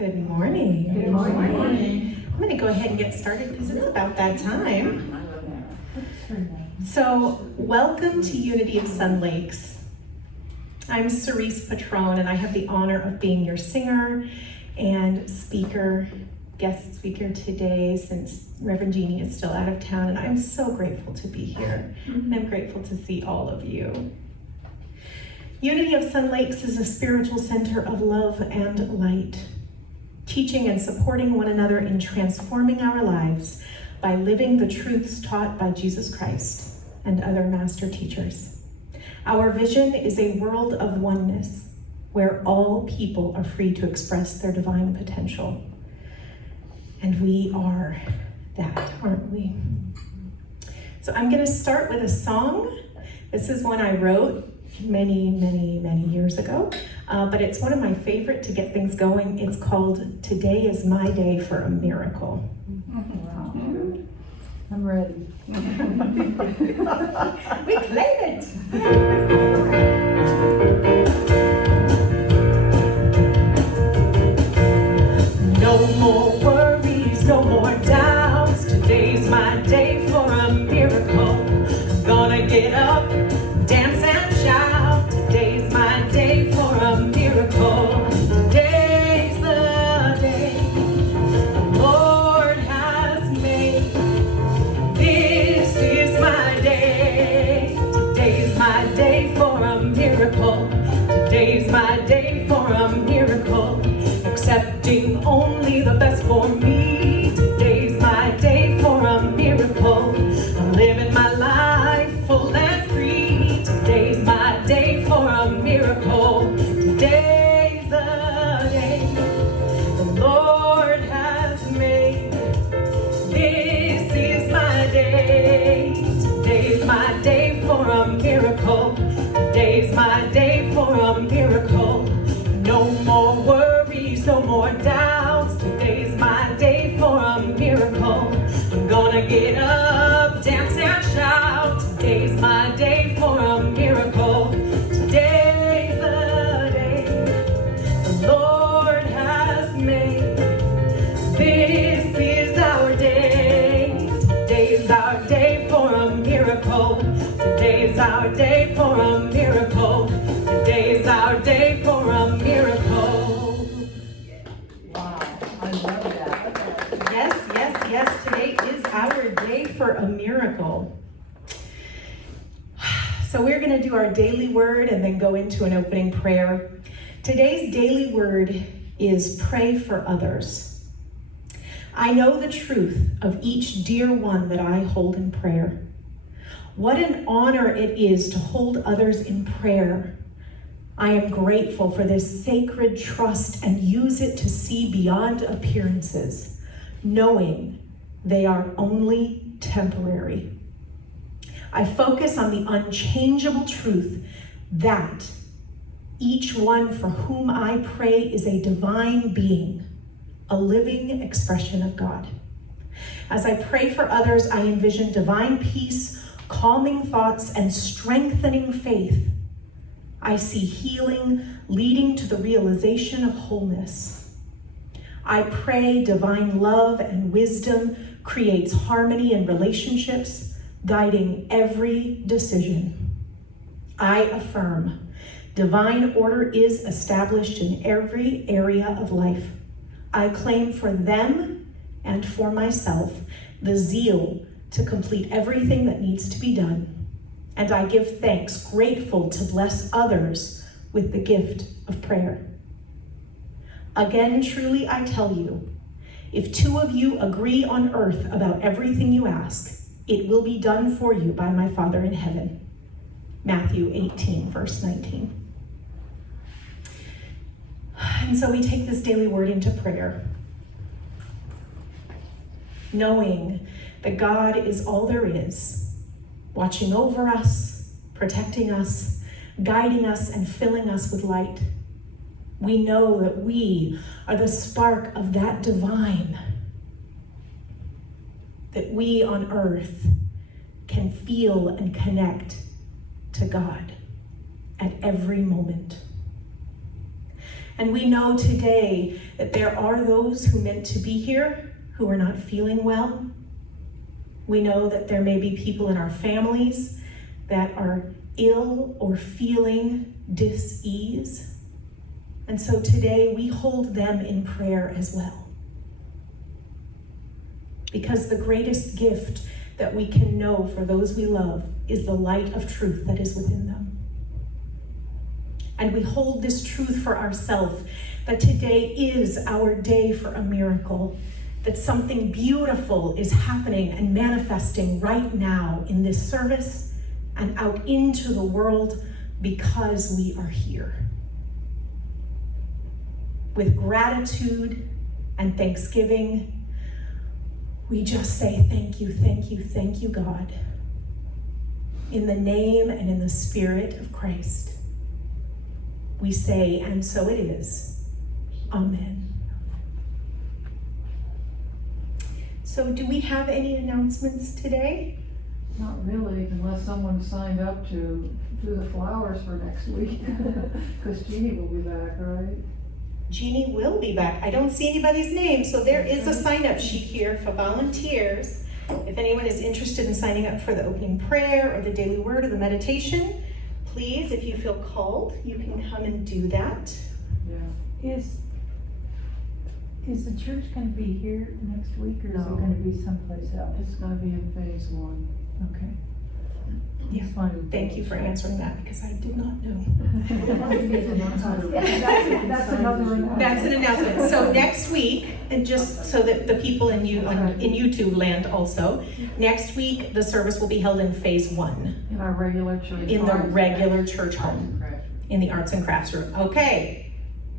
Good morning. Good morning. I'm going to go ahead and get started because it's about that time. So, welcome to Unity of Sun Lakes. I'm Cerise Patron, and I have the honor of being your singer and guest speaker today, since Reverend Jeannie is still out of town, and I'm so grateful to be here, and I'm grateful to see all of you. Unity of Sun Lakes is a spiritual center of love and light, teaching and supporting one another in transforming our lives by living the truths taught by Jesus Christ and other master teachers. Our vision is a world of oneness where all people are free to express their divine potential. And we are that, aren't we? So I'm going to start with a song. This is one I wrote many years ago, but it's one of my favorite to get things going. It's called "Today is My Day for a Miracle." Wow. I'm ready. We claim it. No more worries, no more doubts. Today's my day for a miracle. I'm gonna get up, dance and shout. Today's my day for a miracle. Today's the day the Lord has made. This is my day. Today's my day for a miracle. Today's my day for a miracle. Accepting only the best for me. Today's my day for a miracle. I'm living my life full and free. Today's my day for a miracle. Today's the day the Lord has made. This is my day. Today's my day for a miracle. Today's my day for a miracle. No more worries, no more doubts. Today's my day for a miracle. I'm gonna get up, dance and shout. Today's my day for a miracle. Today's the day the Lord has made. This is our day. Today's our day for a miracle. Today's our day for a miracle. Today's our day for a miracle. Wow, I love that. Yes. Today is our day for a miracle. So we're going to do our daily word and then go into an opening prayer. Today's daily word is pray for others. I know the truth of each dear one that I hold in prayer. What an honor it is to hold others in prayer. I am grateful for this sacred trust and use it to see beyond appearances, knowing they are only temporary. I focus on the unchangeable truth that each one for whom I pray is a divine being, a living expression of God. As I pray for others, I envision divine peace, calming thoughts, and strengthening faith. I see healing leading to the realization of wholeness. I pray divine love and wisdom creates harmony in relationships, guiding every decision. I affirm divine order is established in every area of life. I claim for them and for myself the zeal to complete everything that needs to be done. And I give thanks, grateful to bless others with the gift of prayer. Again, truly I tell you, if two of you agree on earth about everything you ask, it will be done for you by my Father in heaven. Matthew 18, verse 19. And so we take this daily word into prayer, knowing that God is all there is, watching over us, protecting us, guiding us, and filling us with light. We know that we are the spark of that divine, that we on earth can feel and connect to God at every moment. And we know today that there are those who meant to be here who are not feeling well. We know that there may be people in our families that are ill or feeling dis-ease. And so today we hold them in prayer as well. Because the greatest gift that we can know for those we love is the light of truth that is within them. And we hold this truth for ourselves, that today is our day for a miracle, that something beautiful is happening and manifesting right now in this service and out into the world because we are here. With gratitude and thanksgiving, we just say thank you, thank you, thank you, God. In the name and in the Spirit of Christ, we say, and so it is. Amen. So do we have any announcements today? Not really, unless someone signed up to do the flowers for next week. Because Jeannie will be back, right? Jeannie will be back. I don't see anybody's name, so there is a sign-up sheet here for volunteers. If anyone is interested in signing up for the opening prayer or the daily word or the meditation, please, if you feel called, you can come and do that. Yeah. Is the church going to be here next week, or is No. it going to be someplace else? It's gonna be in phase 1. Okay. Yeah. It's fine. Thank you for answering that, because I did not know. That's another announcement. That's an announcement. So next week, and just so that the people in YouTube land also, next week the service will be held in phase 1 In our regular church. in the regular church home in the arts and crafts room. Okay,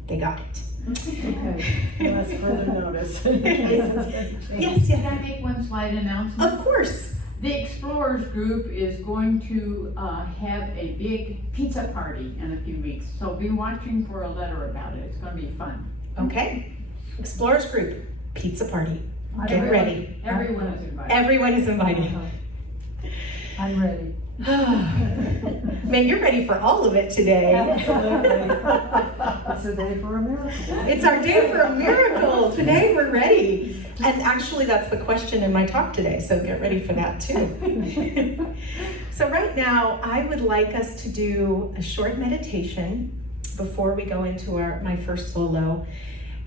they got it. Okay, that's further notice. Yes, Can I make one slight announcement? of course. The Explorers Group is going to have a big pizza party in a few weeks, so be watching for a letter about it. It's going to be fun. Okay. Explorers Group, pizza party. Get Everyone- ready. Everyone is invited. Everyone is invited. I'm ready. Man, you're ready for all of it today. Absolutely. It's a day for a miracle. It's our day for a miracle. Today we're ready. And actually that's the question in my talk today, so get ready for that too. So right now, I would like us to do a short meditation before we go into my first solo.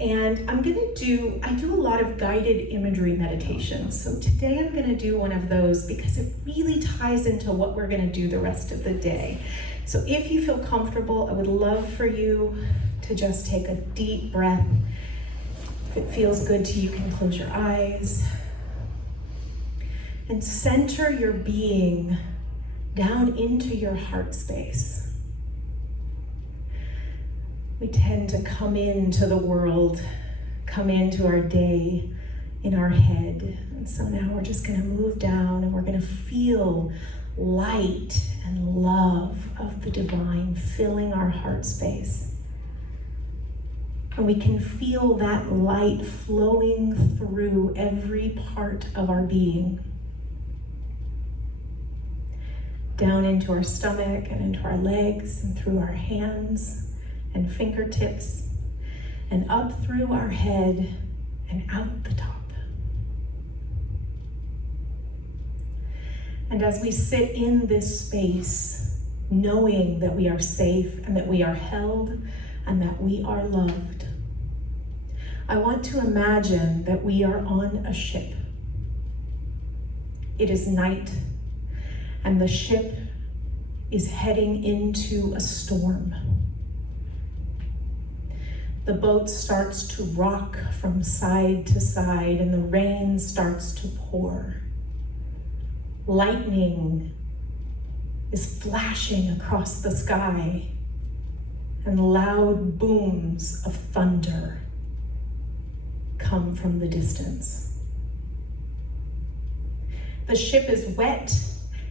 And I do a lot of guided imagery meditations. So today I'm gonna do one of those because it really ties into what we're gonna do the rest of the day. So if you feel comfortable, I would love for you to just take a deep breath. If it feels good to you, you can close your eyes. And center your being down into your heart space. We tend to come into the world, come into our day in our head. And so now we're just gonna move down and we're gonna feel light and love of the divine filling our heart space. And we can feel that light flowing through every part of our being. Down into our stomach and into our legs and through our hands and fingertips, and up through our head and out the top. And as we sit in this space, knowing that we are safe and that we are held and that we are loved, I want to imagine that we are on a ship. It is night, and the ship is heading into a storm. The boat starts to rock from side to side, and the rain starts to pour. Lightning is flashing across the sky, and loud booms of thunder come from the distance. The ship is wet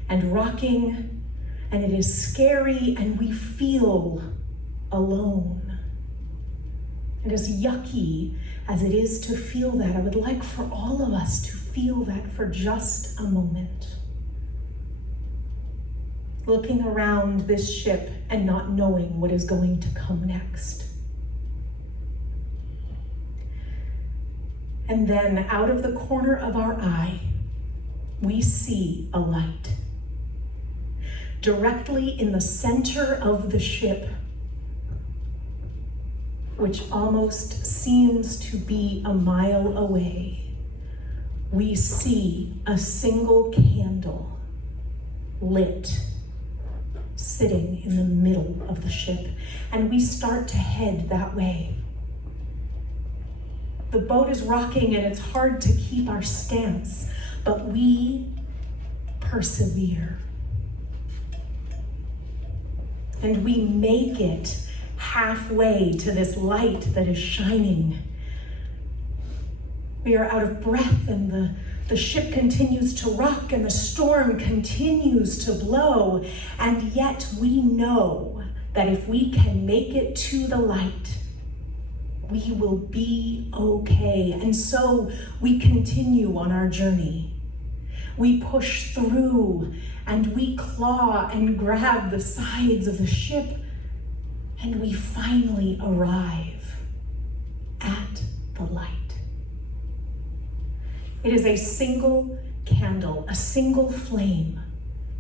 and rocking, and it is scary, and we feel alone. And as yucky as it is to feel that, I would like for all of us to feel that for just a moment. Looking around this ship and not knowing what is going to come next. And then out of the corner of our eye, we see a light. Directly in the center of the ship, which almost seems to be a mile away, we see a single candle lit, sitting in the middle of the ship, and we start to head that way. The boat is rocking and it's hard to keep our stance, but we persevere. And we make it halfway to this light that is shining. We are out of breath, and the ship continues to rock, and the storm continues to blow, and yet we know that if we can make it to the light, we will be okay. And so we continue on our journey. We push through, and we claw and grab the sides of the ship, and we finally arrive at the light. It is a single candle, a single flame,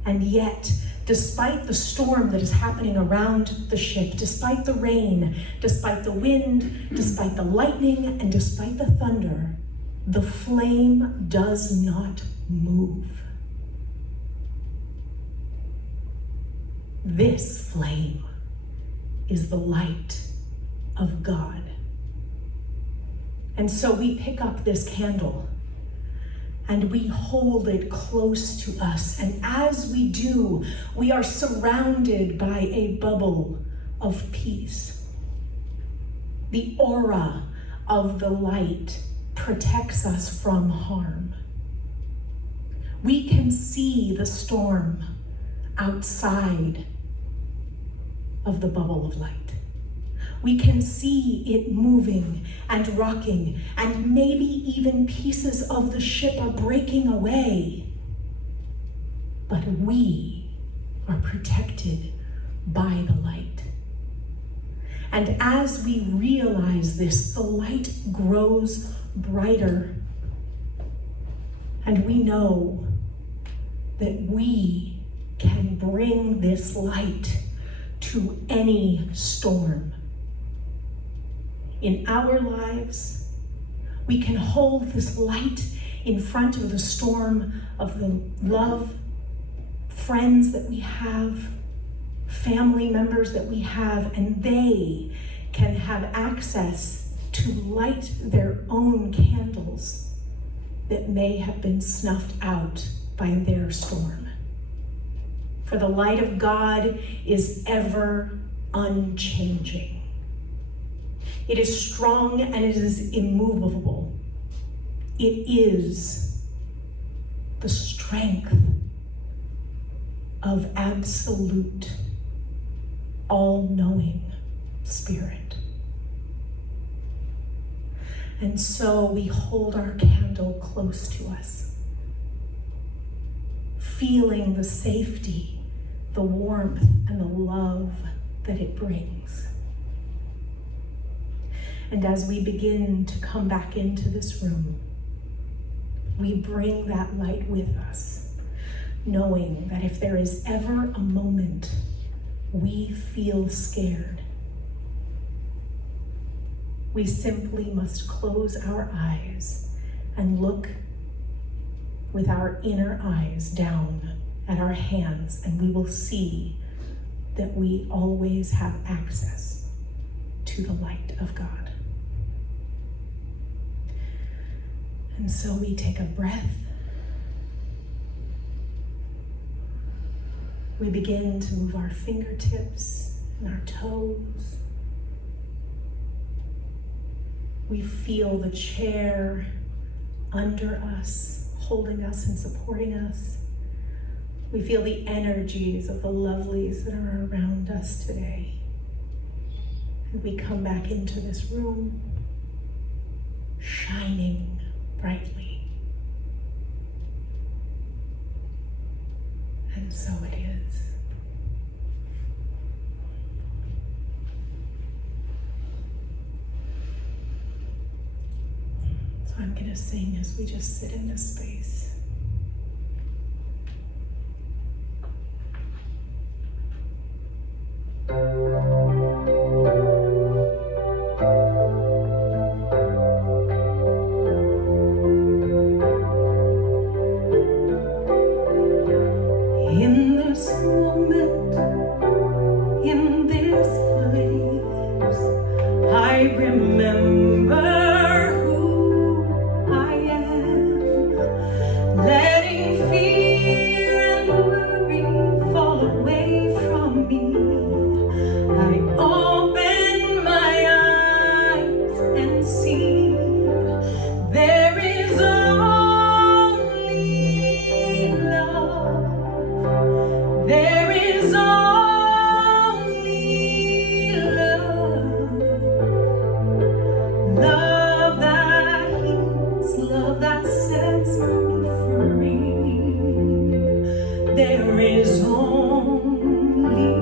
and yet, despite the storm that is happening around the ship, despite the rain, despite the wind, despite the lightning, and despite the thunder, the flame does not move. This flame is the light of God. And so we pick up this candle and we hold it close to us. And as we do, we are surrounded by a bubble of peace. The aura of the light protects us from harm. We can see the storm outside of the bubble of light. We can see it moving and rocking, and maybe even pieces of the ship are breaking away. But we are protected by the light. And as we realize this, the light grows brighter. And we know that we can bring this light to any storm. In our lives, we can hold this light in front of the storm of the love, friends that we have, family members that we have, and they can have access to light their own candles that may have been snuffed out by their storm. For the light of God is ever unchanging. It is strong and it is immovable. It is the strength of absolute, all-knowing Spirit. And so we hold our candle close to us, feeling the safety, the warmth, and the love that it brings. And as we begin to come back into this room, we bring that light with us, knowing that if there is ever a moment we feel scared, we simply must close our eyes and look with our inner eyes down at our hands, and we will see that we always have access to the light of God. And so we take a breath. We begin to move our fingertips and our toes. We feel the chair under us, holding us and supporting us. We feel the energies of the lovelies that are around us today. And we come back into this room, shining brightly. And so it is. So I'm going to sing as we just sit in this space. In this moment, in this place, I remember who I am, letting fear and worry fall away from me. I open my eyes and see there is only love. There is only love. Love that heals, love that sets me free. There is only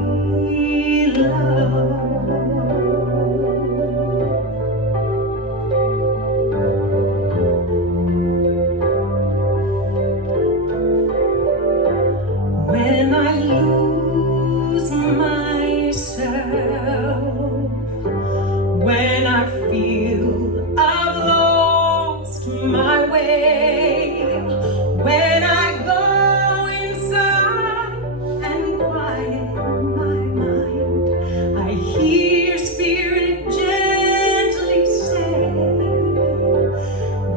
love. When I lose myself, when I feel I've lost my way, when I go inside and quiet my mind, I hear Spirit gently say,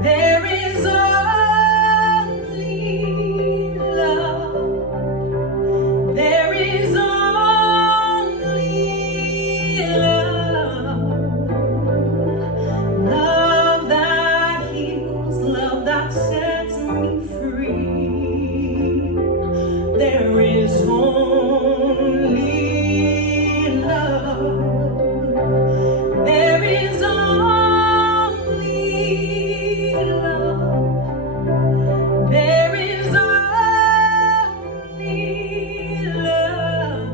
there is only love. There is only love. Love that heals, love that sets me free. There is only love. There is only love. There is only love.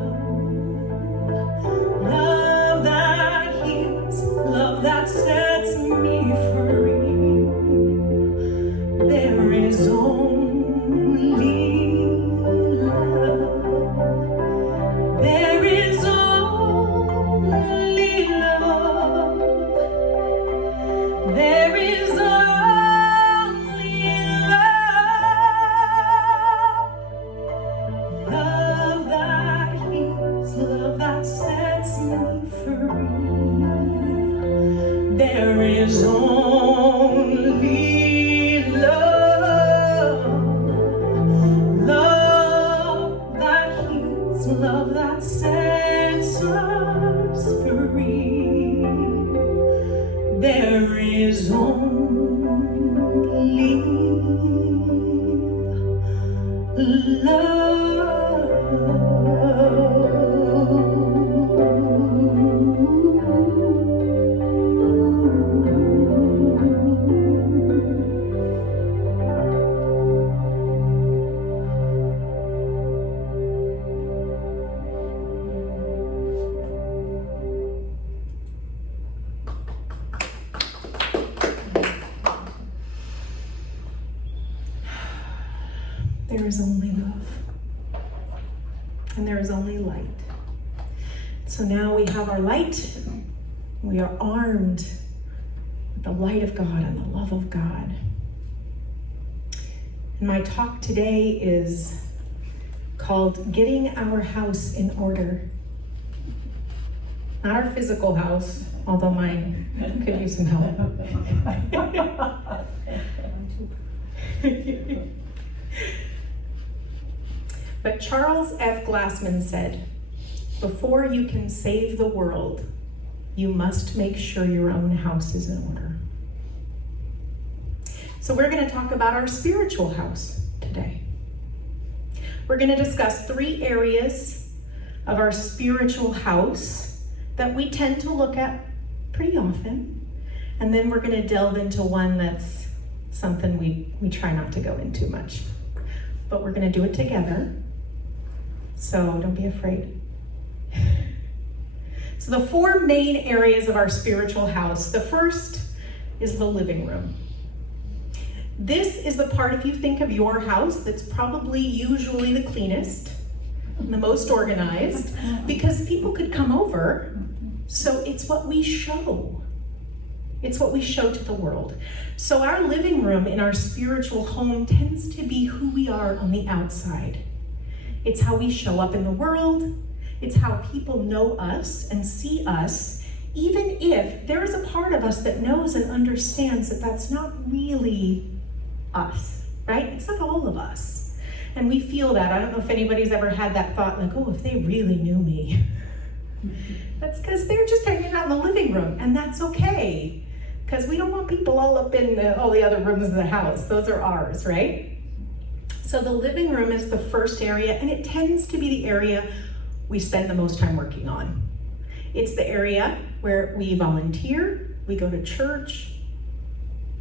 Love that heals, love that sets me free. There is only love. There is only love. There is only love. Love that heals, love that sets me free. There is only love. Love that heals, love that sets us free. There is only There is only love, and there is only light. So now we have our light. We are armed with the light of God and the love of God. And my talk today is called Getting Our House in Order. Not our physical house, although mine could use some help. But Charles F. Glassman said, before you can save the world, you must make sure your own house is in order. So we're going to talk about our spiritual house today. We're going to discuss 3 areas of our spiritual house that we tend to look at pretty often. And then we're going to delve into one that's something we try not to go into much. But we're going to do it together. So don't be afraid. So the 4 main areas of our spiritual house. The first is the living room. This is the part, if you think of your house, that's probably usually the cleanest and the most organized, because people could come over. So it's what we show. It's what we show to the world. So our living room in our spiritual home tends to be who we are on the outside. It's how we show up in the world. It's how people know us and see us, even if there is a part of us that knows and understands that that's not really us, right? It's not all of us. And we feel that. I don't know if anybody's ever had that thought, like, oh, if they really knew me. That's because they're just hanging out in the living room, and that's okay. Because we don't want people all up in all the other rooms of the house. Those are ours, right? So the living room is the first area, and it tends to be the area we spend the most time working on. It's the area where we volunteer, we go to church,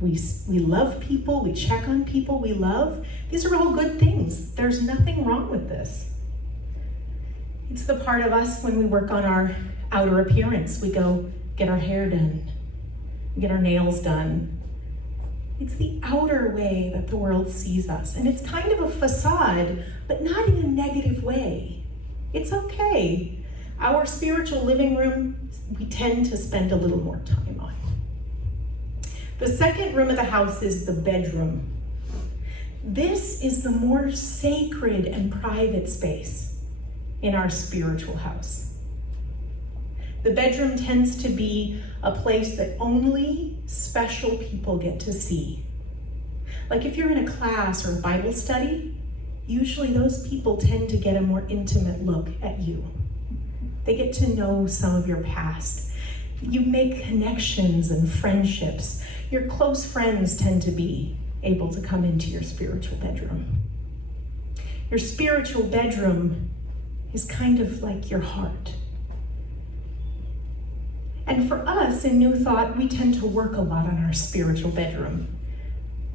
we love people, we check on people we love. These are all good things. There's nothing wrong with this. It's the part of us when we work on our outer appearance. We go get our hair done, get our nails done. It's the outer way that the world sees us. And it's kind of a facade, but not in a negative way. It's okay. Our spiritual living room, we tend to spend a little more time on. The second room of the house is the bedroom. This is the more sacred and private space in our spiritual house. The bedroom tends to be a place that only special people get to see. Like if you're in a class or a Bible study, usually those people tend to get a more intimate look at you. They get to know some of your past. You make connections and friendships. Your close friends tend to be able to come into your spiritual bedroom. Your spiritual bedroom is kind of like your heart. And for us in New Thought, we tend to work a lot on our spiritual bedroom.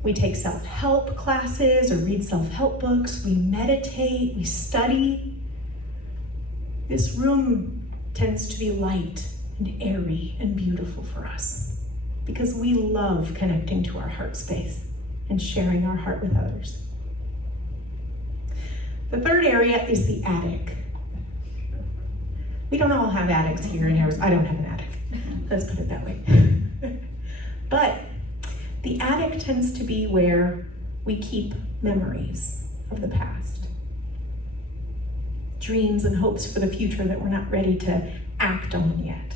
We take self-help classes or read self-help books. We meditate, we study. This room tends to be light and airy and beautiful for us because we love connecting to our heart space and sharing our heart with others. The third area is the attic. We don't all have attics here in Arizona. I don't have an attic. Let's put it that way. But the attic tends to be where we keep memories of the past. Dreams and hopes for the future that we're not ready to act on yet.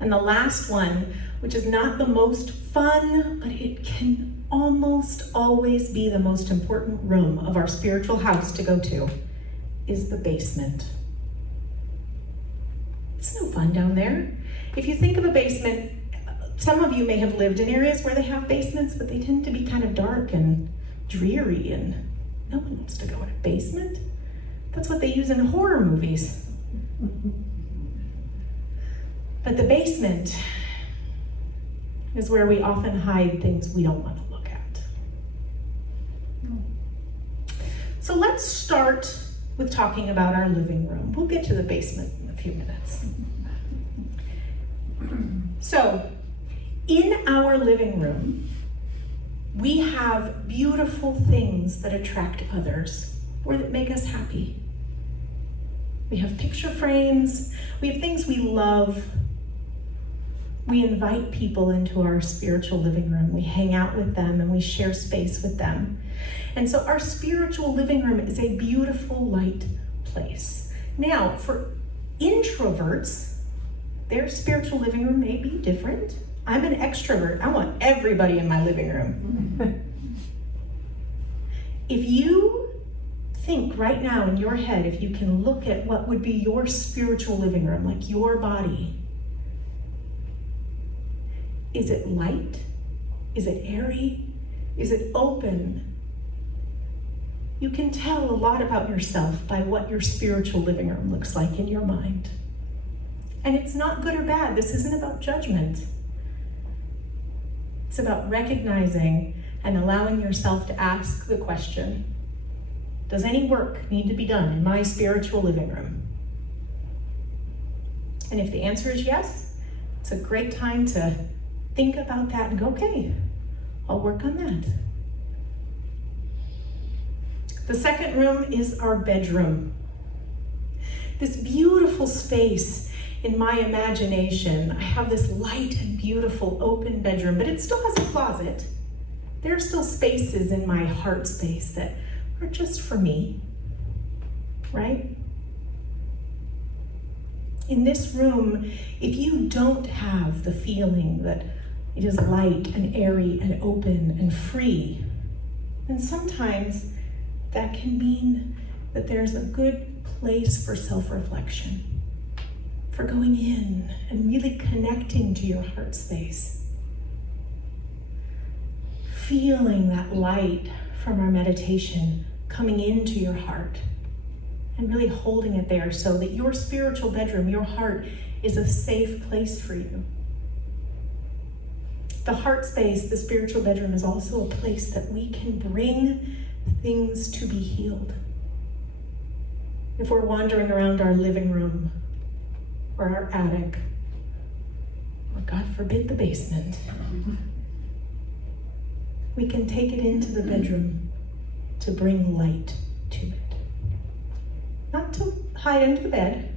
And the last one, which is not the most fun, but it can almost always be the most important room of our spiritual house to go to, is the basement. It's no fun down there. If you think of a basement, some of you may have lived in areas where they have basements, but they tend to be kind of dark and dreary, and no one wants to go in a basement. That's what they use in horror movies. But the basement is where we often hide things we don't want to look at. So let's start with talking about our living room. We'll get to the basement in a few minutes. So, in our living room, we have beautiful things that attract others or that make us happy. We have picture frames, we have things we love. We invite people into our spiritual living room. We hang out with them and we share space with them. And so our spiritual living room is a beautiful, light place. Now, for introverts, their spiritual living room may be different. I'm an extrovert. I want everybody in my living room. If you think right now in your head, if you can look at what would be your spiritual living room, like your body, is it light? Is it airy? Is it open? You can tell a lot about yourself by what your spiritual living room looks like in your mind. And it's not good or bad. This isn't about judgment. It's about recognizing and allowing yourself to ask the question, does any work need to be done in my spiritual living room? And if the answer is yes, it's a great time to think about that and go, okay, I'll work on that. The second room is our bedroom. This beautiful space in my imagination. I have this light and beautiful open bedroom, but it still has a closet. There are still spaces in my heart space that are just for me, right? In this room, if you don't have the feeling that it is light and airy and open and free, then sometimes that can mean that there's a good place for self-reflection, for going in and really connecting to your heart space. Feeling that light from our meditation coming into your heart and really holding it there so that your spiritual bedroom, your heart, is a safe place for you. The heart space, the spiritual bedroom, is also a place that we can bring things to be healed. If we're wandering around our living room or our attic, or God forbid the basement, we can take it into the bedroom to bring light to it. Not to hide under the bed,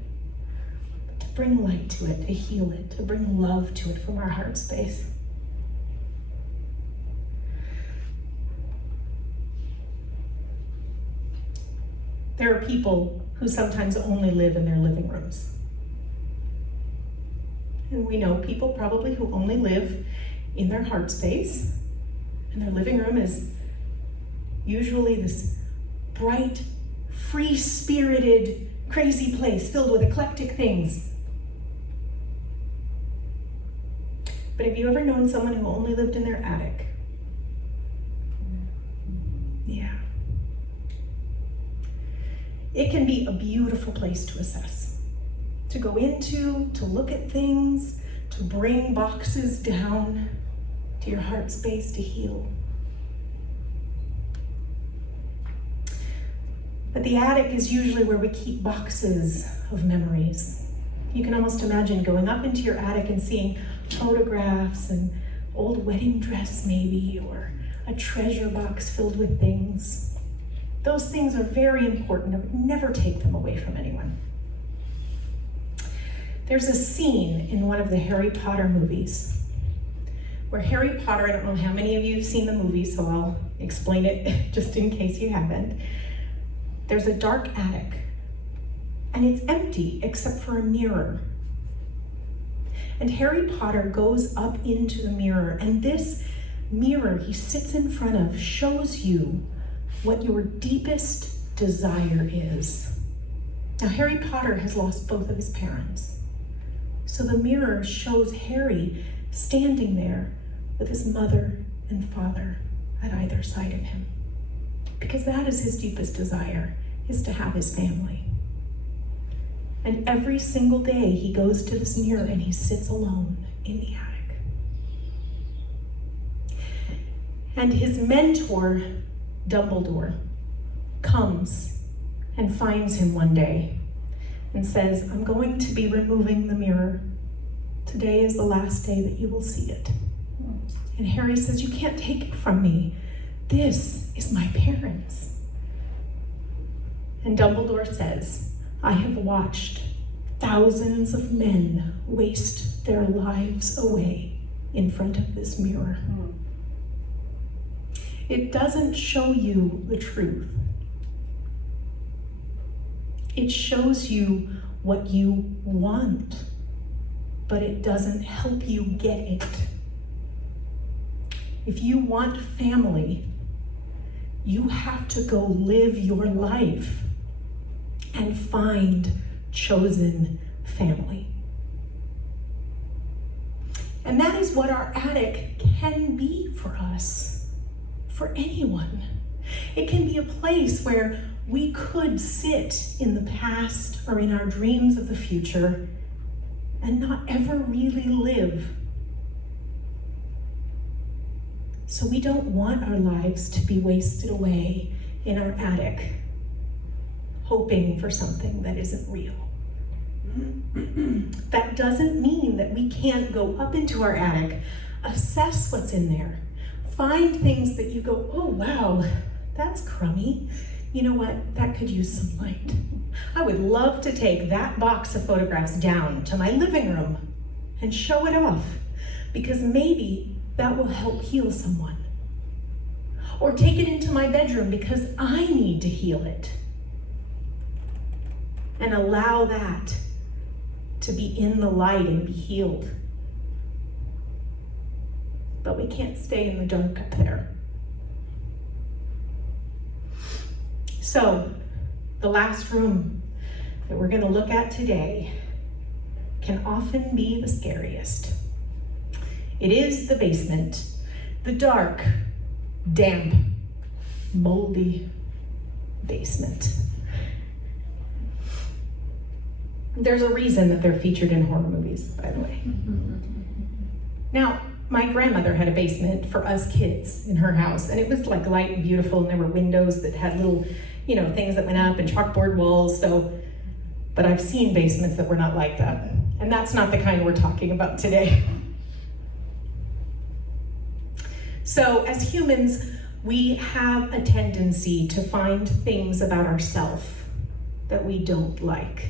but to bring light to it, to heal it, to bring love to it from our heart space. There are people who sometimes only live in their living rooms. And we know people probably who only live in their heart space, and their living room is usually this bright, free-spirited, crazy place filled with eclectic things. But have you ever known someone who only lived in their attic? Yeah. It can be a beautiful place to assess, to go into, to look at things, to bring boxes down to your heart space to heal. But the attic is usually where we keep boxes of memories. You can almost imagine going up into your attic and seeing photographs, and old wedding dress maybe, or a treasure box filled with things. Those things are very important. I would never take them away from anyone. There's a scene in one of the Harry Potter movies where Harry Potter, I don't know how many of you have seen the movie, so I'll explain it just in case you haven't. There's a dark attic, and it's empty except for a mirror. And Harry Potter goes up into the mirror, and this mirror he sits in front of shows you what your deepest desire is. Now, Harry Potter has lost both of his parents. So the mirror shows Harry standing there with his mother and father at either side of him. Because that is his deepest desire, is to have his family. And every single day he goes to this mirror and he sits alone in the attic. And his mentor, Dumbledore, comes and finds him one day and says, I'm going to be removing the mirror. Today is the last day that you will see it. And Harry says, you can't take it from me. This is my parents. And Dumbledore says, I have watched thousands of men waste their lives away in front of this mirror. It doesn't show you the truth. It shows you what you want, but it doesn't help you get it. If you want family, you have to go live your life and find chosen family. And that is what our attic can be for us, for anyone. It can be a place where we could sit in the past or in our dreams of the future and not ever really live. So we don't want our lives to be wasted away in our attic, hoping for something that isn't real. That doesn't mean that we can't go up into our attic Assess what's in there. Find things that you go, oh wow, that's crummy. You know what, that could use some light. I would love to take that box of photographs down to my living room and show it off, because maybe that will help heal someone. Or take it into my bedroom because I need to heal it. And allow that to be in the light and be healed. But we can't stay in the dark up there. So, the last room that we're going to look at today can often be the scariest. It is the basement, the dark, damp, moldy basement. There's a reason that they're featured in horror movies, by the way. Now, my grandmother had a basement for us kids in her house, and it was like light and beautiful, and there were windows that had little, things that went up and chalkboard walls, but I've seen basements that were not like that, and that's not the kind we're talking about today. So, as humans, we have a tendency to find things about ourselves that we don't like.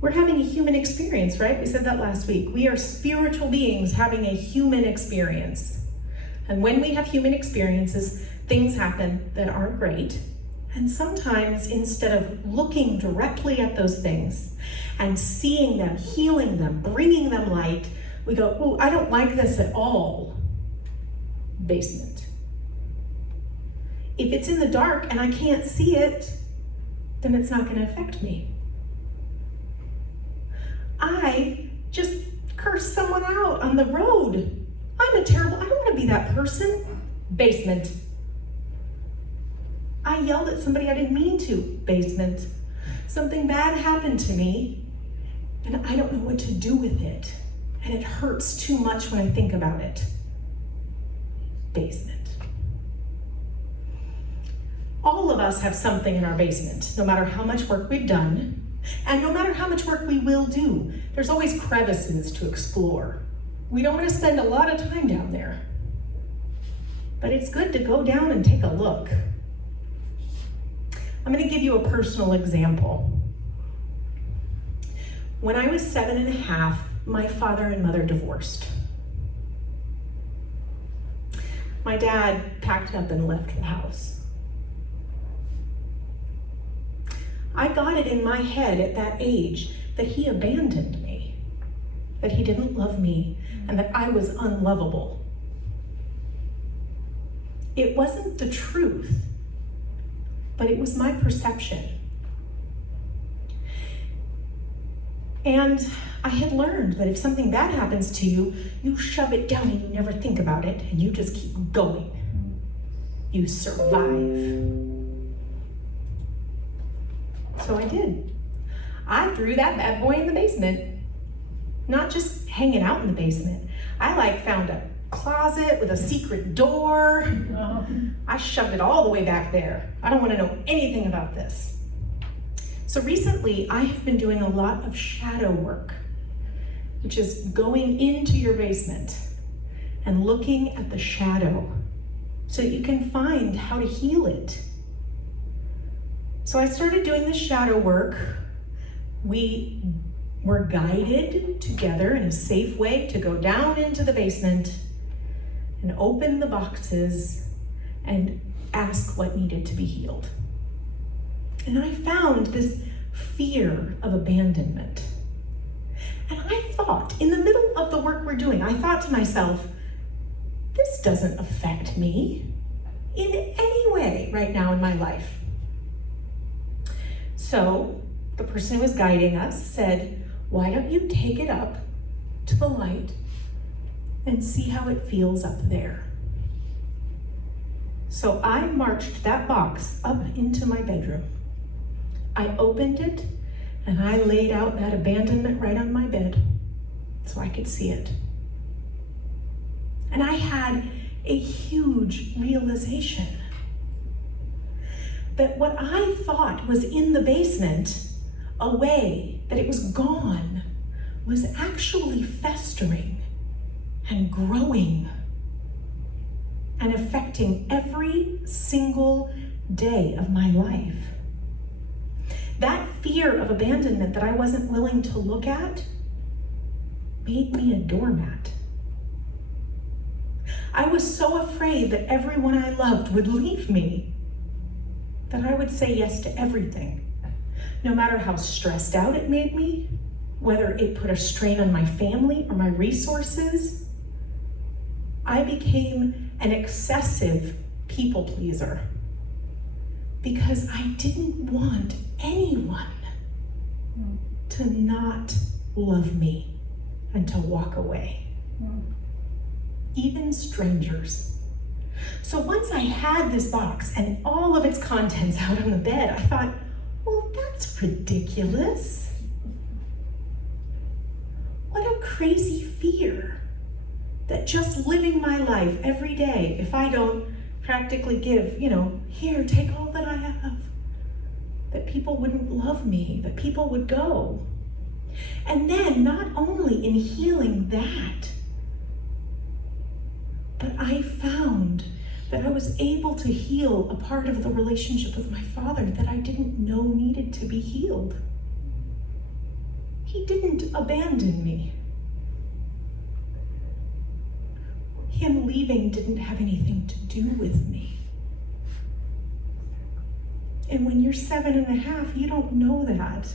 We're having a human experience, right? We said that last week. We are spiritual beings having a human experience. And when we have human experiences, things happen that aren't great. And sometimes, instead of looking directly at those things and seeing them, healing them, bringing them light, we go, oh, I don't like this at all. Basement. If it's in the dark and I can't see it, then it's not going to affect me. I just cursed someone out on the road. I don't want to be that person. Basement. I yelled at somebody I didn't mean to. Basement. Something bad happened to me, and I don't know what to do with it. And it hurts too much when I think about it. Basement. All of us have something in our basement, no matter how much work we've done, and no matter how much work we will do. There's always crevices to explore. We don't want to spend a lot of time down there. But it's good to go down and take a look. I'm going to give you a personal example. When I was 7.5, my father and mother divorced. My dad packed up and left the house. I got it in my head at that age that he abandoned me, that he didn't love me, and that I was unlovable. It wasn't the truth, but it was my perception. And I had learned that if something bad happens to you, you shove it down and you never think about it, and you just keep going. You survive. So I did. I threw that bad boy in the basement. Not just hanging out in the basement. I found a closet with a secret door. I shoved it all the way back there. I don't want to know anything about this. So recently, I have been doing a lot of shadow work, which is going into your basement and looking at the shadow so that you can find how to heal it. So I started doing the shadow work. We were guided together in a safe way to go down into the basement and open the boxes and ask what needed to be healed. And I found this fear of abandonment. And I thought, in the middle of the work we're doing, I thought to myself, this doesn't affect me in any way right now in my life. So the person who was guiding us said, why don't you take it up to the light and see how it feels up there? So I marched that box up into my bedroom. I opened it and I laid out that abandonment right on my bed so I could see it. And I had a huge realization that what I thought was in the basement, away, that it was gone, was actually festering and growing and affecting every single day of my life. That fear of abandonment that I wasn't willing to look at made me a doormat. I was so afraid that everyone I loved would leave me that I would say yes to everything, no matter how stressed out it made me, whether it put a strain on my family or my resources. I became an excessive people pleaser because I didn't want anyone to not love me and to walk away, even strangers. So once I had this box and all of its contents out on the bed, I thought, well, that's ridiculous. What a crazy fear that just living my life every day, if I don't practically give, here, take all that I have, that people wouldn't love me, that people would go. And then not only in healing that, but I found that I was able to heal a part of the relationship with my father that I didn't know needed to be healed. He didn't abandon me. Him leaving didn't have anything to do with me. And when you're 7.5, you don't know that.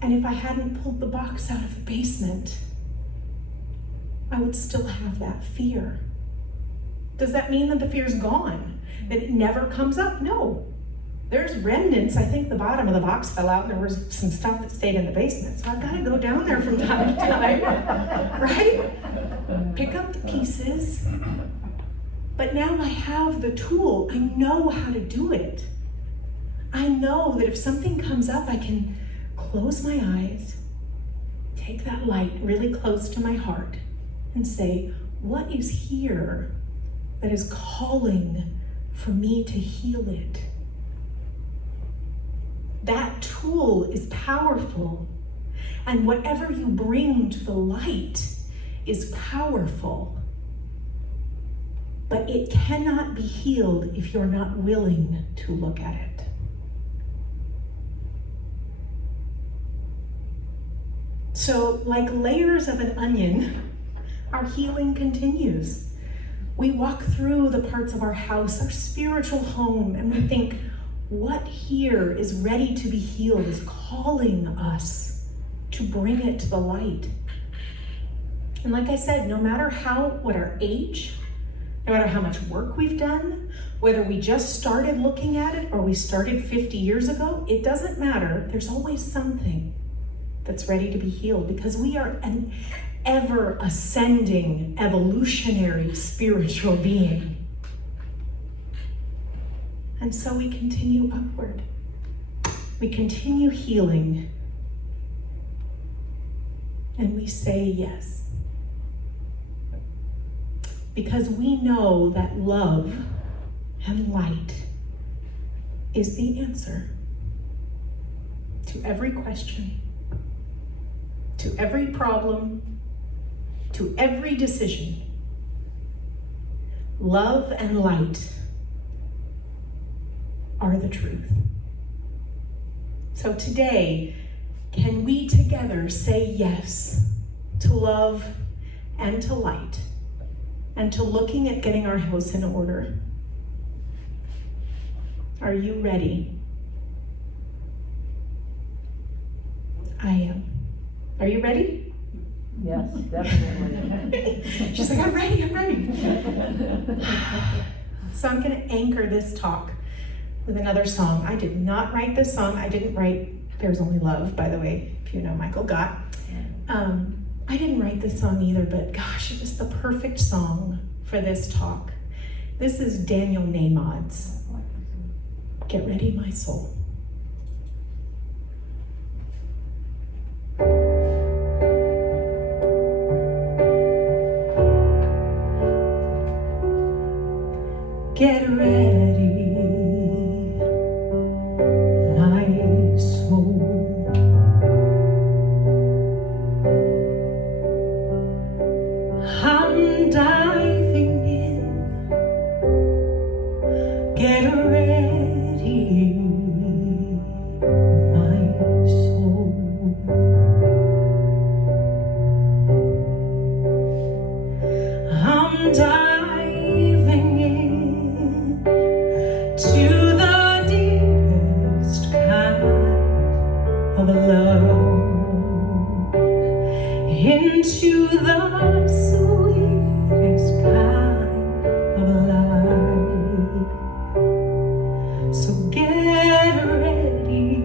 And if I hadn't pulled the box out of the basement, I would still have that fear. Does that mean that the fear's gone? That it never comes up? No. There's remnants. I think the bottom of the box fell out and there was some stuff that stayed in the basement. So I've got to go down there from time to time, right? Pick up the pieces. But now I have the tool. I know how to do it. I know that if something comes up, I can close my eyes, take that light really close to my heart, and say, what is here that is calling for me to heal it? That tool is powerful, and whatever you bring to the light is powerful. But it cannot be healed if you're not willing to look at it. So, like layers of an onion, our healing continues. We walk through the parts of our house, our spiritual home, and we think, what here is ready to be healed is calling us to bring it to the light. And like I said, no matter what our age, no matter how much work we've done, whether we just started looking at it or we started 50 years ago, it doesn't matter. There's always something that's ready to be healed because we are an ever ascending, evolutionary spiritual being. And so we continue upward. We continue healing. And we say yes. Because we know that love and light is the answer to every question, to every problem, to every decision. Love and light are the truth. So today, can we together say yes to love and to light and to looking at getting our house in order? Are you ready? I am. Are you ready? Yes, definitely. She's like, I'm ready. So I'm going to anchor this talk with another song. I did not write this song. I didn't write There's Only Love, by the way, if you know Michael Gott. I didn't write this song either, but gosh, it was the perfect song for this talk. This is Daniel Nahmod's Get Ready, My Soul. Get ready, my soul. of love into the sweetest kind of life. So get ready,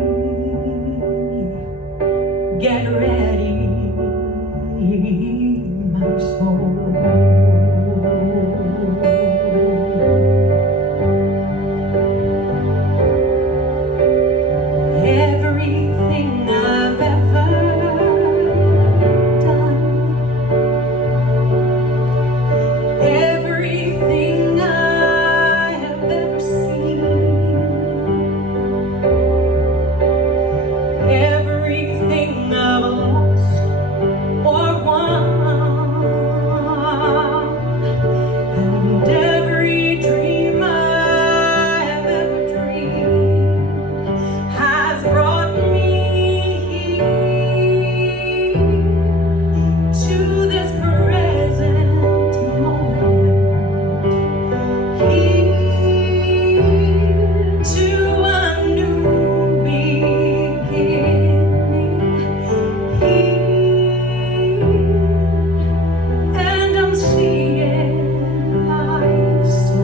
my soul. Everything I've ever done, everything I have ever seen, everything I've lost or won, and every dream I have ever dreamed has brought me here to this present moment, here to a new beginning, here, and I'm seeing life so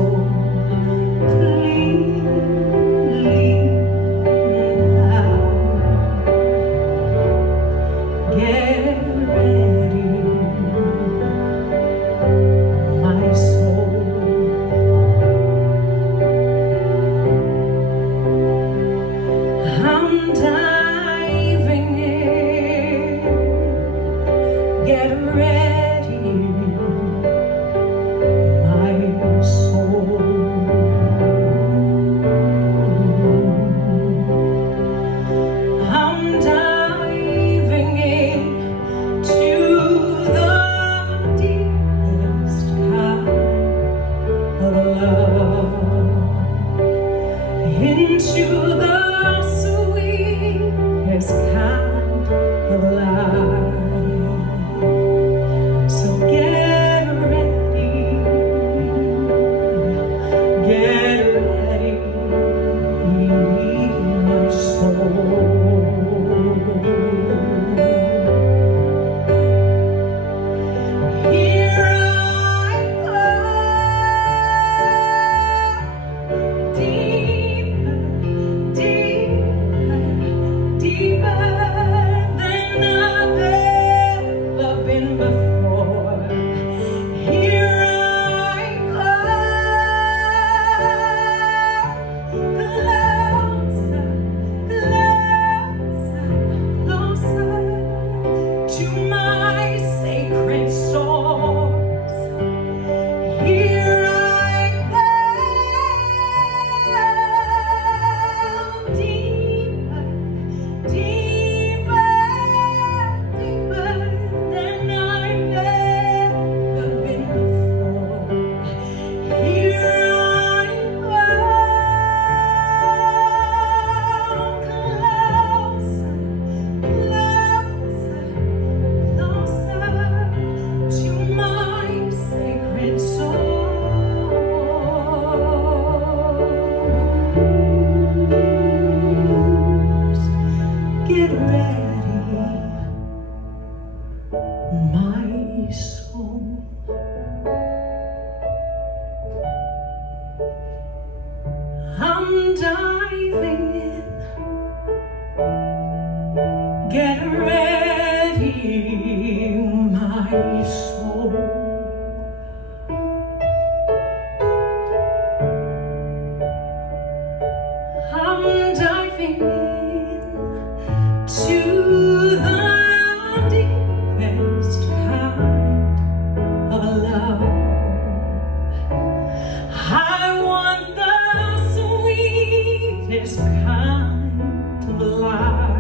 clearly now. Get ready, my soul. I'm diving in. Get ready, my soul. I'm diving in to the deepest kind of love, into the sweetest kind of life. So get ready, my soul. Here I go, deeper, deeper, deeper than I've ever been before. Here I go, closer, closer, closer to my sacred source. Here I go, deeper, deeper, deeper than I've ever been before. Here I go, closer, closer, closer to my sacred source. Get ready, my soul. I'm diving in. Get ready, my soul. I'm diving in to the deepest kind of love. I want the sweetest kind of life.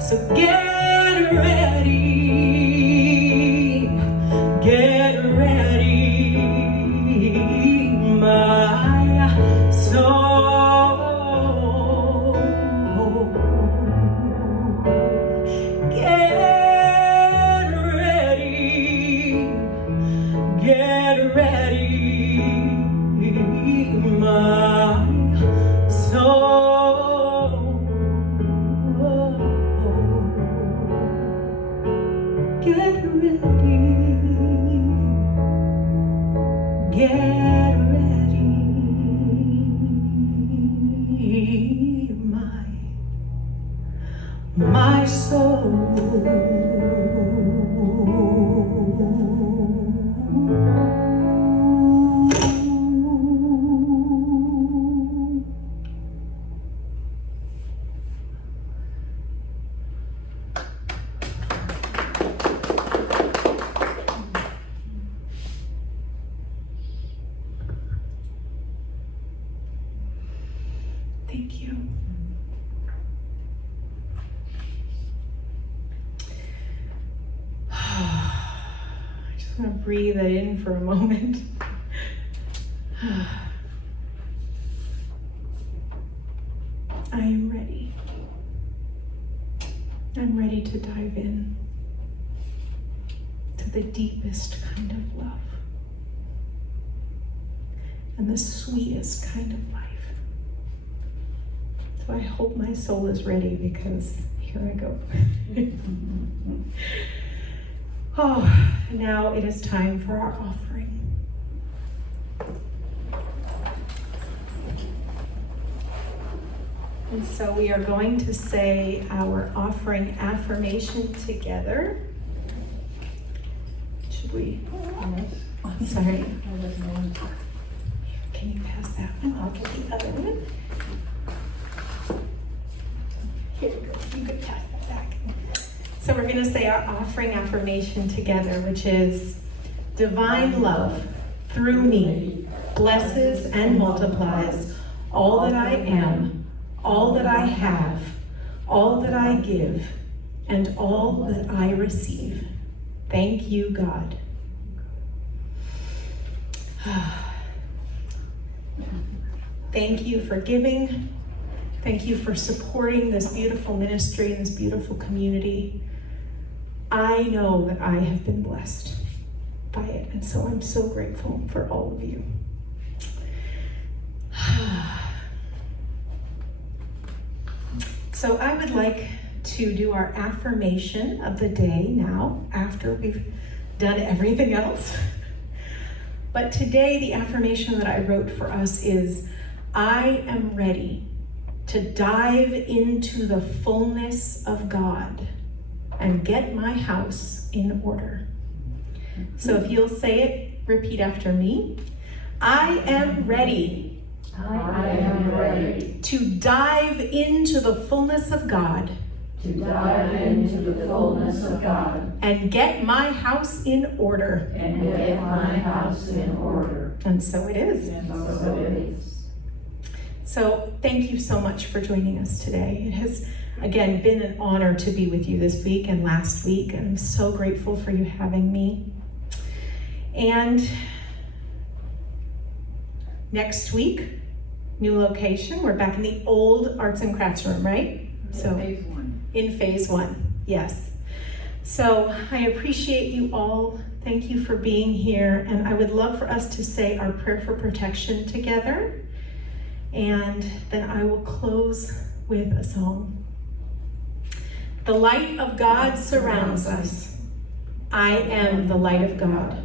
So get ready, my soul. Get ready, my soul. Get ready, my soul. Thank you. I just want to breathe that in for a moment. I am ready. I'm ready to dive in to the deepest kind of love and the sweetest kind of life. So I hope my soul is ready, because here I go. Oh, now it is time for our offering. And so we are going to say our offering affirmation together. Should we? Yes. Sorry. I don't know. Can you pass that one? I'll get the other one. Here you go. You can pass that back. So we're going to say our offering affirmation together, which is: divine love through me blesses and multiplies all that I am, all that I have, all that I give, and all that I receive. Thank you, God. Thank you for giving. Thank you for supporting this beautiful ministry and this beautiful community. I know that I have been blessed by it, and so I'm so grateful for all of you. So I would like to do our affirmation of the day now, after we've done everything else. But today, the affirmation that I wrote for us is: I am ready to dive into the fullness of God and get my house in order. So if you'll say it, repeat after me. I am ready. I am ready To dive into the fullness of God. to dive into the fullness of God And get my house in order. and get my house in order. And so it is. And so it is. So thank you so much for joining us today. It has, again, been an honor to be with you this week and last week. And I'm so grateful for you having me. And next week, new location. We're back in the old arts and crafts room, right? So Phase one. in phase one, yes. So I appreciate you all. Thank you for being here. And I would love for us to say our prayer for protection together. And then I will close with a song. The light of God surrounds us. I am the light of God.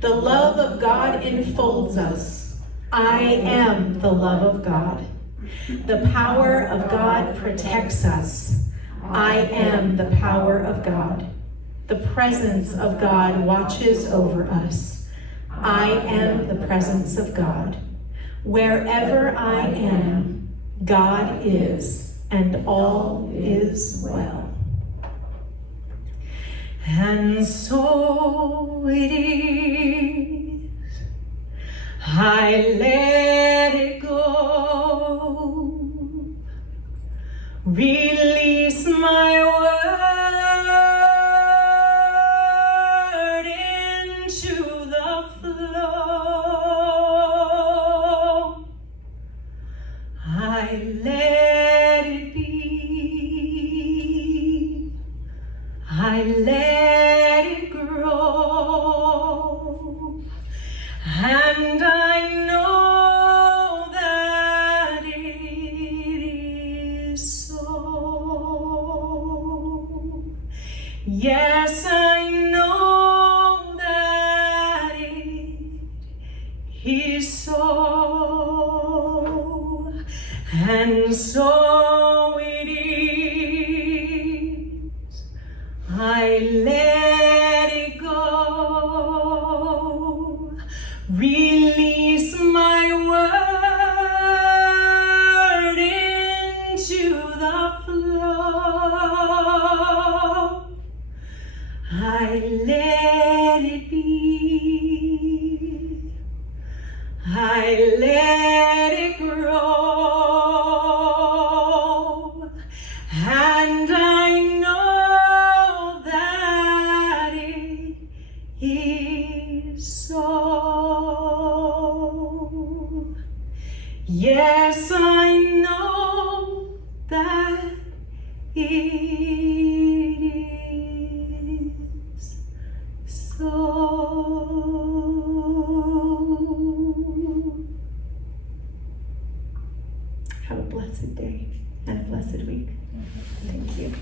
The love of God enfolds us. I am the love of God. The power of God protects us. I am the power of God. The presence of God watches over us. I am the presence of God. Wherever I am, God is, and all is well. And so it is, I let it go, release my word into the flow. I let it be, I let it grow, and I know that it is so. Yes, I know flow. I let it be. I let it grow. And I know that it is so. Yes, I know that it is so. Have a blessed day and a blessed week. Thank you.